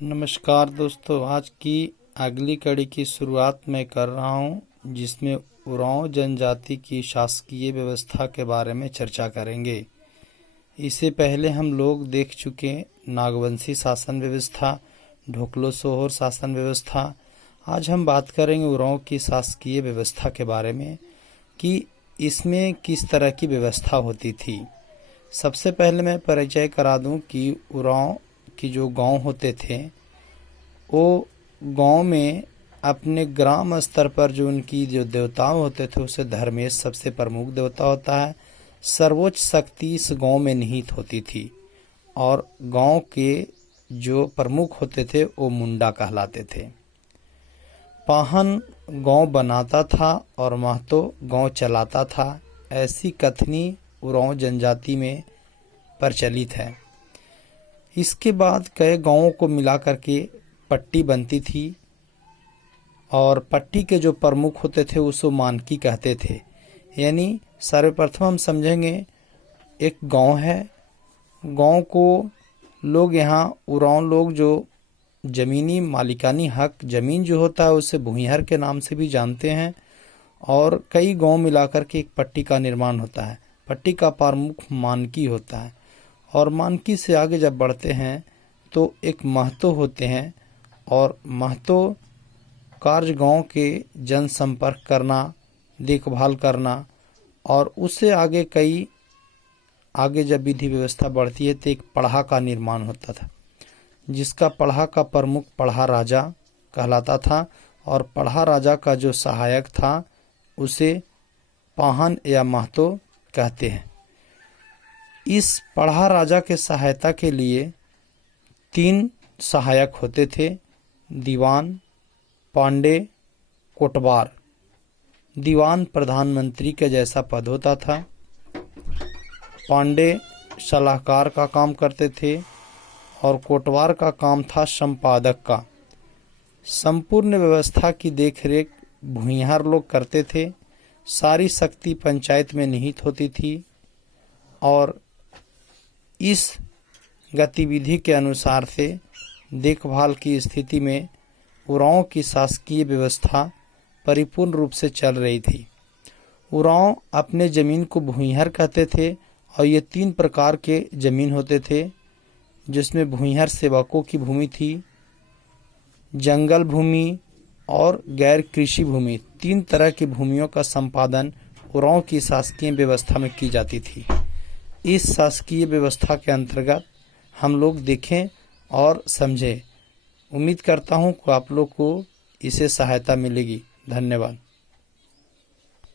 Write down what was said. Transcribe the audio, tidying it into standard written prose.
नमस्कार दोस्तों, आज की अगली कड़ी की शुरुआत मैं कर रहा हूं, जिसमें उरांव जनजाति की शासकीय व्यवस्था के बारे में चर्चा करेंगे। इससे पहले हम लोग देख चुके नागवंशी शासन व्यवस्था, ढोकलो सोहोर शासन व्यवस्था। आज हम बात करेंगे उरांव की शासकीय व्यवस्था के बारे में कि इसमें किस तरह की व्यवस्था होती थी। सबसे पहले मैं परिचय करा दूं कि उरांव कि जो गांव होते थे वो गांव में अपने ग्राम स्तर पर जो उनकी जो देवता होते थे उसे धर्मेश सबसे प्रमुख देवता होता है। सर्वोच्च शक्ति इस गांव में निहित होती थी और गांव के जो प्रमुख होते थे वो मुंडा कहलाते थे। पाहन गांव बनाता था और महतो गांव चलाता था, ऐसी कथनी उरांव जनजाति में प्रचलित है। इसके बाद कई गांवों को मिलाकर के पट्टी बनती थी और पट्टी के जो प्रमुख होते थे उसको मानकी कहते थे। यानी सर्वप्रथम हम समझेंगे एक गांव है, गांव को लोग यहाँ उरांव लोग जो ज़मीनी मालिकानी हक ज़मीन जो होता है उसे भूमिहर के नाम से भी जानते हैं और कई गांव मिलाकर के एक पट्टी का निर्माण होता है। पट्टी का प्रमुख मानकी होता है और मानकी से आगे जब बढ़ते हैं तो एक महतो होते हैं और महतो कार्य गांव के जनसंपर्क करना, देखभाल करना और उससे आगे आगे जब विधि व्यवस्था बढ़ती है तो एक पढ़ा का निर्माण होता था, जिसका पढ़ा का प्रमुख पढ़ा राजा कहलाता था और पढ़ा राजा का जो सहायक था उसे पाहन या महतो कहते हैं। इस पढ़ा राजा के सहायता के लिए 3 सहायक होते थे, दीवान, पांडे, कोटवार। दीवान प्रधानमंत्री के जैसा पद होता था, पांडे सलाहकार का काम करते थे और कोटवार का काम था संपादक का। संपूर्ण व्यवस्था की देखरेख भूमिहार लोग करते थे। सारी शक्ति पंचायत में निहित होती थी और इस गतिविधि के अनुसार से देखभाल की स्थिति में उरांव की शासकीय व्यवस्था परिपूर्ण रूप से चल रही थी। उरांव अपने ज़मीन को भूमिहर कहते थे और ये 3 प्रकार के ज़मीन होते थे, जिसमें भूमिहर सेवकों की भूमि थी, जंगल भूमि और गैर कृषि भूमि। 3 तरह की भूमियों का संपादन उरांव की शासकीय व्यवस्था में की जाती थी। इस शासकीय व्यवस्था के अंतर्गत हम लोग देखें और समझें। उम्मीद करता हूं कि आप लोग को इससे सहायता मिलेगी। धन्यवाद।